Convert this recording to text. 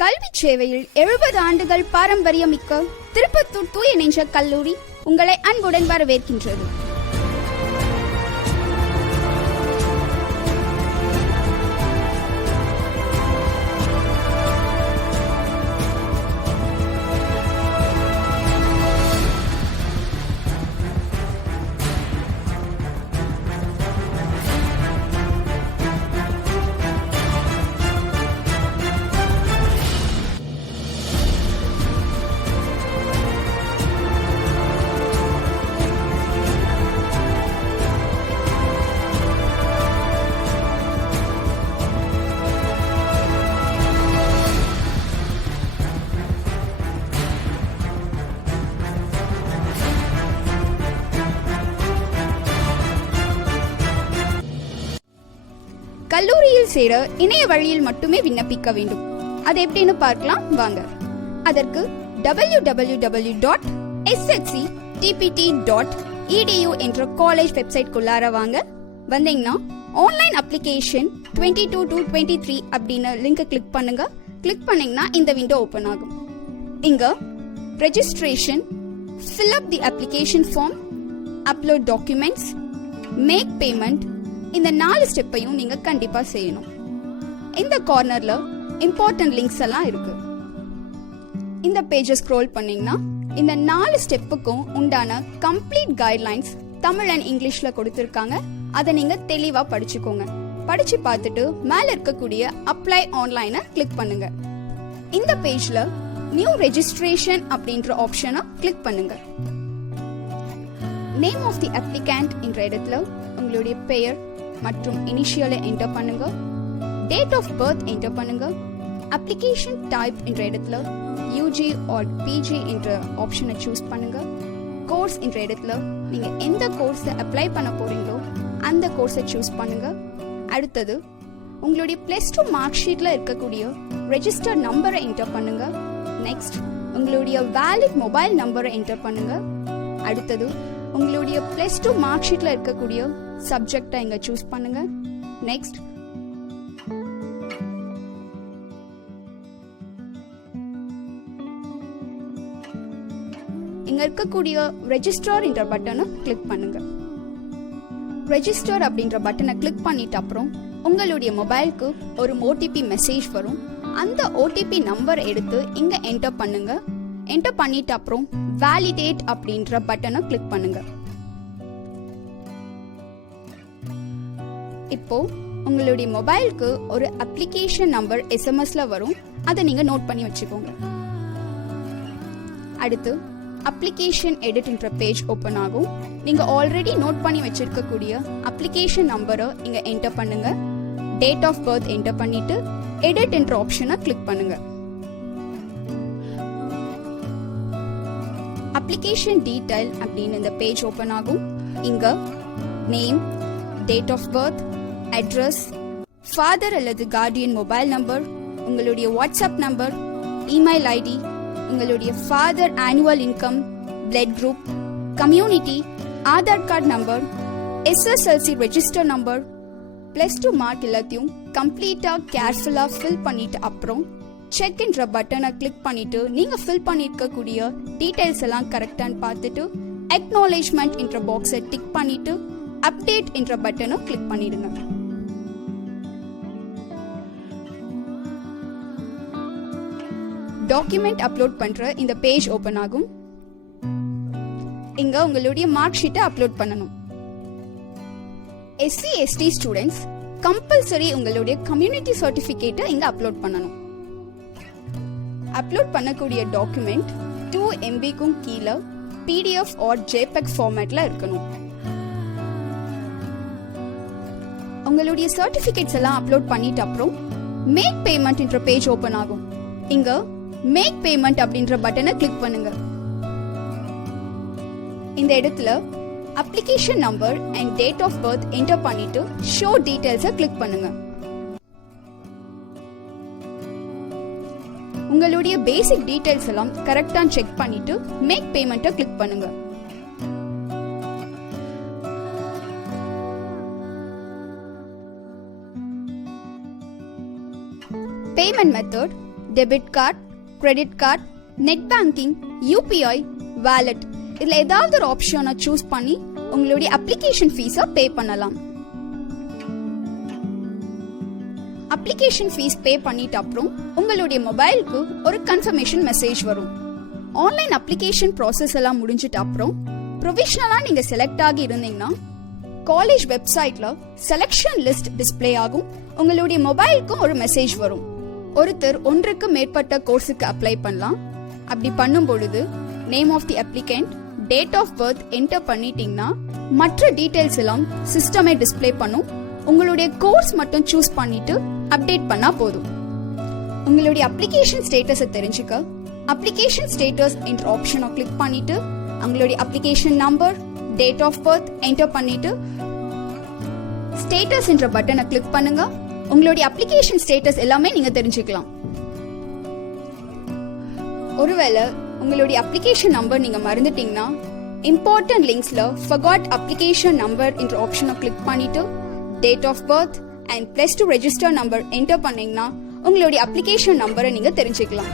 கல்வி சேவையில் 70 ஆண்டுகள் பாரம்பரியமிக்க திருப்பத்தூர் தூய நெஞ்ச கல்லூரி உங்களை அன்புடன் வரவேற்கின்றது. கல்லூரியில் சேர இணைய வழியில் மட்டுமே விண்ணப்பிக்க வேண்டும். அது எப்படின்னு பார்க்கலாம் வாங்க. அதற்கு www.shctpt.edu என்ற காலேஜ் வெப்சைட் குள்ளார வாங்க. வந்தீங்கன்னா ஆன்லைன் அப்ளிகேஷன் 22 to 23 அப்படின்னு லிங்க் கிளிக் பண்ணுங்க. கிளிக் பண்ணீங்கன்னா இந்த விண்டோ ஓபன் ஆகும். இங்க registration, fill up the application form, upload documents, make payment, இந்த 4 ஸ்டெப்பையும் நீங்க கண்டிப்பா செய்யணும். இந்த கார்னர்ல இம்பார்ட்டன்ட் லிங்க்ஸ் எல்லாம் இருக்கு. இந்த பேஜை ஸ்க்ரோல் பண்ணீங்கன்னா இந்த 4 ஸ்டெப்புக்கும் உண்டான கம்ப்ளீட் கைட்லைன்ஸ் தமிழ் அண்ட் இங்கிலீஷ்ல கொடுத்திருக்காங்க. அதை நீங்க தெளிவா படிச்சுக்கோங்க. படிச்சு பார்த்துட்டு மேல இருக்கக்கூடிய அப்ளை ஆன்லைனை கிளிக் பண்ணுங்க. இந்த பேஜ்ல நியூ ரெஜிஸ்ட்ரேஷன் அப்படின்ற ஆப்ஷனை கிளிக் பண்ணுங்க. நேம் ஆஃப் தி அப்ளிகண்ட் என்ற இடத்துல உங்களுடைய பெயர் மற்றும் இனிஷியலை என்டர் பண்ணுங்க. டேட் ஆஃப் பர்த் என்டர் பண்ணுங்க. அப்ளிகேஷன் டைப் என்ற இடத்துல யூஜி ஆர் பிஜி என்ற ஆப்ஷனை சூஸ் பண்ணுங்க. கோர்ஸ் என்ற இடத்துல நீங்க எந்த கோர்ஸை அப்ளை பண்ண போறீங்களோ அந்த கோர்ஸை சூஸ் பண்ணுங்க. அடுத்தது உங்களுடைய +2 மார்க் ஷீட்ல இருக்கக்கூடிய ரெஜிஸ்டர் நம்பரை என்டர் பண்ணுங்க. நெக்ஸ்ட் உங்களுடைய வேலிட் மொபைல் நம்பரை என்டர் பண்ணுங்க. அடுத்தது உங்களுடைய +2 மார்க் ஷீட்ல இருக்கக்கூடிய சப்ஜெக்டை இங்க சூஸ் பண்ணுங்க. நெக்ஸ்ட் இங்க இருக்கக்கூடிய ரெஜிஸ்டர் என்ற பட்டனை கிளிக் பண்ணுங்க. ரெஜிஸ்டர் அப்படின்ற பட்டனை கிளிக் பண்ணிட்ட அப்புறம் உங்களுடைய மொபைலுக்கு ஒரு ஓடிபி மெசேஜ் வரும். அந்த ஓடிபி நம்பர் எடுத்து இங்க என்டர் பண்ணுங்க. என்டர் பண்ணிட்ட அப்புறம் வேலிடேட் அப்படின்ற பட்டனை கிளிக் பண்ணுங்க. இப்போ உங்களுடைய மொபைலுக்கு ஒரு அப்ளிகேஷன் நம்பர் எஸ்எம்எஸ்ல வரும். அதை நீங்க நோட் பண்ணி வச்சுக்கோங்க. அடுத்து அப்ளிகேஷன் எடிட் என்ற பேஜ் ஓபன் ஆகும். நீங்க ஆல்ரெடி நோட் பண்ணி வச்சிருக்கக்கூடிய அப்ளிகேஷன் நம்பரை இங்க என்டர் பண்ணுங்க. டேட் ஆஃப் பர்த் என்டர் பண்ணிட்டு எடிட் என்ற ஆப்ஷனை கிளிக் பண்ணுங்க. அப்ளிகேஷன் டீடைல் அப்படின்னு இந்த பேஜ் ஓபன் ஆகும். இங்க name, date of birth, address, father அல்லது கார்டியன் மொபைல் நம்பர், உங்களுடைய வாட்ஸ்அப் நம்பர், இமெயில் ஐடி, உங்களுடைய father annual income, blood group, community, Aadhaar card number, SSLC register number, +2 mark எல்லாத்தையும் கம்ப்ளீட்டா கேர்ஃபுல்லா ஃபில் பண்ணிட்டு அப்புறம் செக் என்ற பட்டனை கிளிக் பண்ணிட்டு நீங்க ஃபில் பண்ணிருக்கக்கூடிய டீடைல்ஸ் எல்லாம் கரெக்டான்னு பார்த்துட்டு அக்னாலேஜ்மெண்ட் என்ற பாக்ஸை டிக் பண்ணிட்டு அப்டேட் என்ற பட்டனை கிளிக் பண்ணிடுங்க. டாக்குமெண்ட் அப்லோட் பண்ற இந்த பேஜ் ஓபன் ஆகும். இங்க உங்களுடைய மார்க் ஷீட்டை அப்லோட் பண்ணணும். SC/ST ஸ்டூடெண்ட்ஸ் கம்பல்சரி உங்களுடைய கம்யூனிட்டி சர்டிபிகேட்டை இங்க அப்லோட் பண்ணணும். அப்லோட் பண்ணக்கூடிய டாக்குமெண்ட் 2 MBக்கும் கீழே PDF ஆர் JPEG ஃபார்மேட்ல இருக்கணும். உங்களுடைய சர்டிபிகேட்ஸ் எல்லாம் அப்லோட் பண்ணிட்ட அப்புறம் மேக் பேமெண்ட் என்ற பேஜ் ஓபன் ஆகும். இங்க மேக் பேமெண்ட் அப்படின்ற பட்டனை கிளிக் பண்ணுங்க. இந்த இடத்துல application number and date of birth enter பண்ணிட்டு ஷோ டீடைல்ஸை கிளிக் பண்ணுங்க. உங்களுடைய பேசிக் டீடைல்ஸ் எல்லாம் கரெக்டா செக் பண்ணிட்டு மேக் பேமெண்ட்டை கிளிக் பண்ணுங்க. Payment method debit card, credit card, net banking, UPI, wallet இதில் ஏதாவது ஒரு ஆப்ஷனை சூஸ் பண்ணி உங்களுடைய அப்ளிகேஷன் ஃபீஸை பே பண்ணலாம். அப்ளிகேஷன் ஃபீஸ் பே பண்ணிட்ட அப்புறம் உங்களுடைய மொபைலுக்கு ஒரு கன்ஃபர்மேஷன் மெசேஜ் வரும். ஆன்லைன் அப்ளிகேஷன் ப்ராசஸ் எல்லாம் முடிஞ்சிட்ட அப்புறம் ப்ரொவிஷனலா நீங்க செலக்ட் ஆகி இருந்தீங்கன்னா காலேஜ் வெப்சைட்ல செலக்ஷன் லிஸ்ட் டிஸ்ப்ளே ஆகும். உங்களுடைய மொபைலுக்கும் ஒரு மெசேஜ் வரும். ஒருத்தர் ஒன்றுக்கு மேற்பட்ட கோர்ஸுக்கு அப்ளை பண்ணலாம். அப்படி பண்ணும் பொழுது name of the applicant, date of birth enter பண்ணிட்டீங்கன்னா மற்ற டீடைல்ஸ் எல்லாம் சிஸ்டமே டிஸ்ப்ளே பண்ணும். உங்களுடைய கோர்ஸ் மட்டும் சூஸ் பண்ணிட்டு அப்டேட் பண்ணா போதும். உங்களுடைய அப்ளிகேஷன் ஸ்டேட்டஸை தெரிஞ்சுக்க அப்ளிகேஷன் ஸ்டேட்டஸ் என்ற ஆப்ஷனை கிளிக் பண்ணிட்டு உங்களுடைய application number, date of birth enter பண்ணிட்டு ஸ்டேட்டஸ் என்ற பட்டனை கிளிக் பண்ணுங்க. உங்களுடைய அப்ளிகேஷன் ஸ்டேட்டஸ் எல்லாமே நீங்க தெரிஞ்சுக்கலாம். ஒருவேளை உங்களுடைய அப்ளிகேஷன் நம்பர் நீங்க மறந்துட்டீங்கன்னா இம்பார்ட்டன்ட் லிங்க்ஸ்ல ஃபர்காட் அப்ளிகேஷன் நம்பர் என்ற ஆப்ஷனை கிளிக் பண்ணிட்டு date of birth and +2 register number enter பண்ணீங்கன்னா உங்களுடைய அப்ளிகேஷன் நம்பரை நீங்க தெரிஞ்சுக்கலாம்.